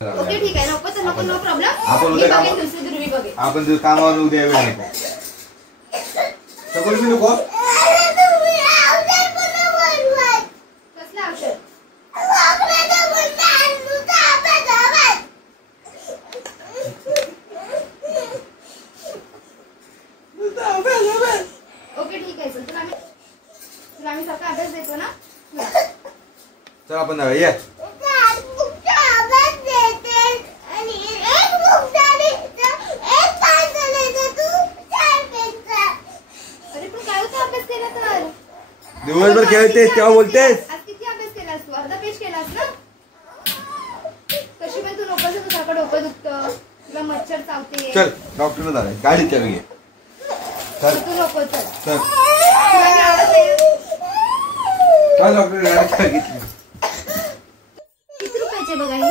Okay ठीक आहे, नको तर नको, नो प्रॉब्लेम. आपण तुझं कामावर उद्या वेळ नको सगळं मी नको कसलं औषध? ओके ठीक आहे, तुला आम्ही सकाळ अभ्यास देतो ना. चल आपण जाऊया ये. दिवसभर खेळतेस तेव्हा बोलतेस. आज किती अभ्यास केलास तू? अर्धा पेज केलास ना. तशी पण तू नको तुझं सारखं डोकं दुखतं, तुला मच्छर चावते. चल डॉक्टरला जाऊया, गाडी चालू घे. चल तू नको चल. चल तुला मी आवडत नाही. चल डॉक्टर गाडी चालू घेतली. किती रुपयाचे बघा ही?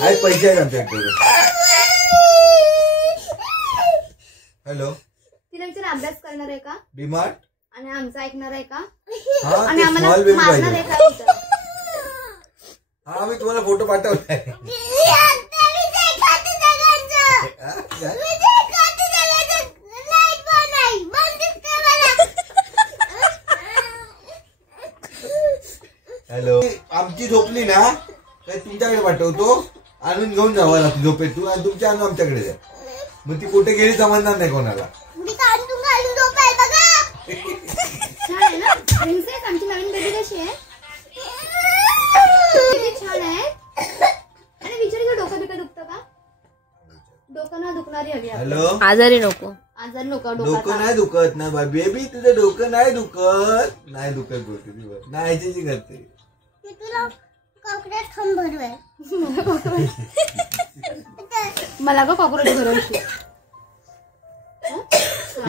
हाय पैसे आहेत आमच्याकडे. हॅलो, तिला विचार अभ्यास करणार आहे का डीमार्ट आणि आमचं ऐकणार आहे का आणि आम्हाला मारणार आहे का? हा मी तुम्हाला फोटो पाठवलाय. हॅलो, आमची झोपली ना तर तुमच्याकडे पाठवतो, आणून घेऊन जावा लागतो झोपेतून आणि तुमच्या आणून आमच्याकडे द्या. मग ती कुठे गेली समजणार नाही कोणाला. छान आहे ना प्रिन्सेस, आमची नवीन बेबी कशी आहे? किती छान आहे. आणि विचार डोकं बिकं दुखतं का? डोकं ना दुखणारी हवी. हॅलो, आजारी नको, आजार नको. डोकं नाही दुखत ना बेबी, तुझं डोकं नाही दुखत. नाही दुखत बोलते ती, नाही ह्याची करते. मला का कॉक्रोच भरवशी?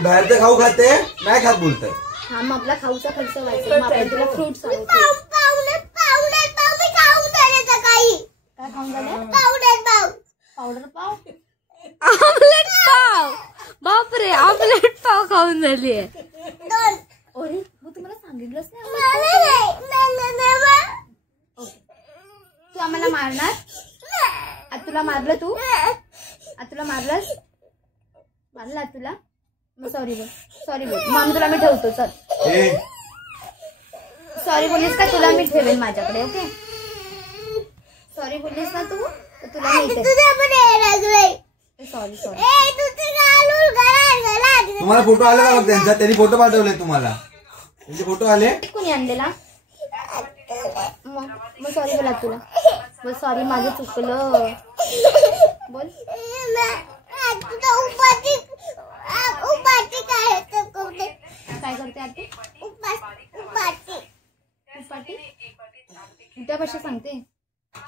बाहेरचं खाऊ खाते नाही खात बोलताय. हा मग आपला खाऊचा खर्च व्हायचा. मग आपण तुला फ्रुट्स आणू. काय खाऊन झालं? पावडर पाव. ऑमलेट पाव. बापरे, ऑमलेट पाव खाऊन झाली. अरे मग तुम्हाला सांगितलंच नाही. तू आम्हाला मारणार? आज तुला मारलं? तू आज तुला मारलंस? मारलं तुला? मग सॉरी बोल, सॉरी बोल. मग तुला मी ठेवतो. चल सॉरी बोललीस का तुला मी ठेवेन माझ्याकडे. ओके सॉरी बोललीस ना तू तर तुला मी सॉरी सॉरी. तुम्हाला फोटो आला का त्यांचा? त्यांनी फोटो पाठवले तुम्हाला? त्यांचे फोटो आले? कोणी आणलेला? मग सॉरी बोला तुला. मग सॉरी माझं चुकलं बोल. काय करते आता? उपाटी उठ्या भाषा सांगते.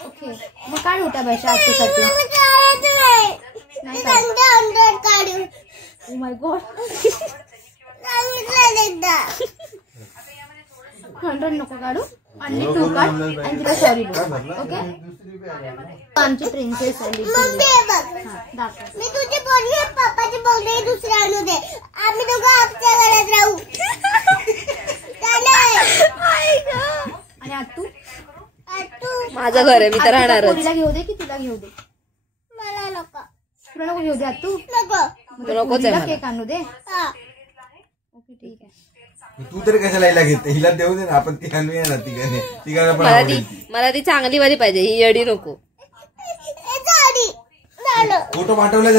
ओके मग काढ उठ्या भाषा आजच्यासाठी. ओ माय गॉड, 100 नको काढू. आणि 2 काढ आणि तिला सॉरी बोल. ओके आमची प्रिन्सेस आहे. मी तुझी बोलली, पप्पाची बोलली, दुसरी आणू दे. आम्ही दोघं आमच्या घरात राहू. आणि आतू माझं घर आहे, मी तर राहणारच. तिला घेऊ दे की तुला घेऊ दे? मला नको. तुला नको घेऊ दे आतू? नको. नकोच आहे मला. केक आणू दे. हा. ओके ठीक आहे. तू तरी कशाला हिला घेते? हिला देऊ दे ना, आपण ती आणूया ना. तिघांना पण आवडेल ती. मला ती चांगली वाली पाहिजे, ही येडी नको. झाली. झालं. फोटो पाठवले